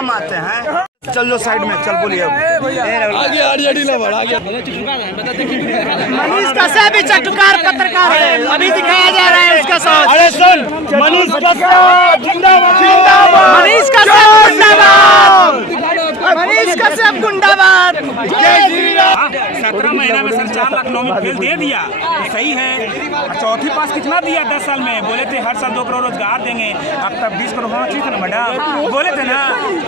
हम आते हैं। चल लो साइड में, चल बोलिए। मनीष कश्यप भी चटकार पत्रकार है, अभी दिखाया जा रहा है उसका साथ। अरे सुन, मनीष कश्यप जिंदाबाद, मनीष कश्यप गुंडाबाद, मनीष कश्यप गुंडाबाद। 17 महीना में सर 4 लाख नौवीं फेल दे दिया, तो सही है। चौथी पास कितना दिया 10 साल में? बोले थे हर साल 2 करोड़ रोजगार देंगे, अब तक 20 करोड़ होना चाहिए था ना मैडम। बोले थे ना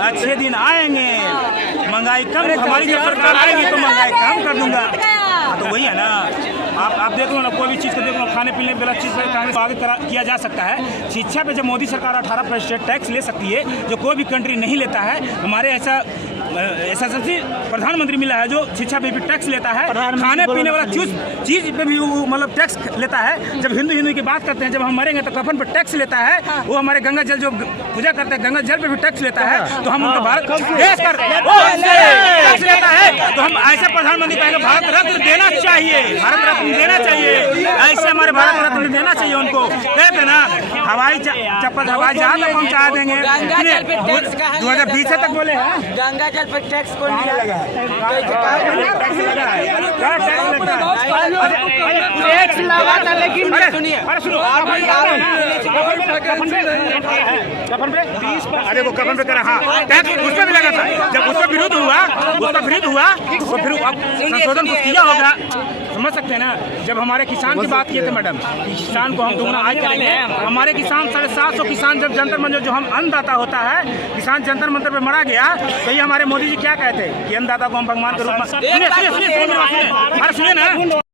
अच्छे दिन आएंगे, महंगाई कम, हमारी जब सरकार आएगी तो महंगाई कम कर दूंगा। तो वही है ना, आप देख लो ना, कोई भी चीज़ को देख लो, खाने पीने गलत चीज़ पर कांग्रेस आगे किया जा सकता है। शिक्षा पे जब मोदी सरकार 18% टैक्स ले सकती है, जो कोई भी कंट्री नहीं लेता है। हमारे ऐसा प्रधानमंत्री मिला है जो शिक्षा पे भी टैक्स लेता है, खाने पीने वाला चीज़ पे भी वो मतलब टैक्स लेता है। जब हिंदू की बात करते हैं, जब हम मरेंगे तो कफन पर टैक्स लेता है। वो हमारे गंगा जल जो पूजा करते हैं, गंगा जल पे भी टैक्स लेता है। तो हम उनको भारत देश कर टैक्स लेता है, तो हम ऐसे प्रधानमंत्री कहेंगे भारत रत्न देना चाहिए, भारत रत्न देना चाहिए। ऐसे हमारे भारत रत्न देना चाहिए उनको। कहते ना हवाई चप्पल हवाई जहाज तक पहुँचा देंगे। 2020 तक बोले हैं गंगा जल पर टैक्स कौन लगा है? टैक्स लगा था, लेकिन सुनिए, अरे वो कफन पे करा, हाँ टैक्स उस पर भी लगा था। जब उसका विरोध हुआ तो फिर संशोधन कुछ किया होगा, समझ सकते हैं ना। जब हमारे किसान की बात किए थे मैडम, किसान को हम दुगना आय करेंगे। हमारे किसान 750 किसान जब जंतर मंतर, जो हम अन्नदाता होता है, किसान जंतर मंतर पे मरा गया, तो ये हमारे मोदी जी क्या कहते हैं कि अन्नदाता को हम भगवान के रूप में सुनिए ना।